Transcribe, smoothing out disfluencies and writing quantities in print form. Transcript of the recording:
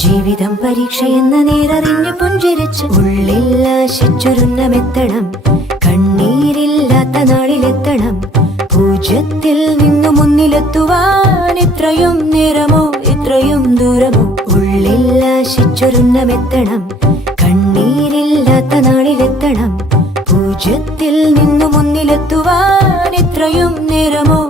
ജീവിതം പരീക്ഷയെന്ന നേരറിഞ്ഞു പുഞ്ചിരിച്ച് ഉള്ളിൽ ആശിച്ചൊരുന്നമെത്തണം. കണ്ണീരില്ലാത്ത നാളിലെത്തണം. പൂജ്യത്തിൽ നിന്നു മുന്നിലെത്തുവാൻ ഇത്രയും നേരമോ ഇത്രയും ദൂരമോ? ഉള്ളിൽ ആശിച്ചൊരുന്നമെത്തണം. കണ്ണീരില്ലാത്ത നാളിലെത്തണം. പൂജ്യത്തിൽ നിന്നു മുന്നിലെത്തുവാൻ ഇത്രയും നേരമോ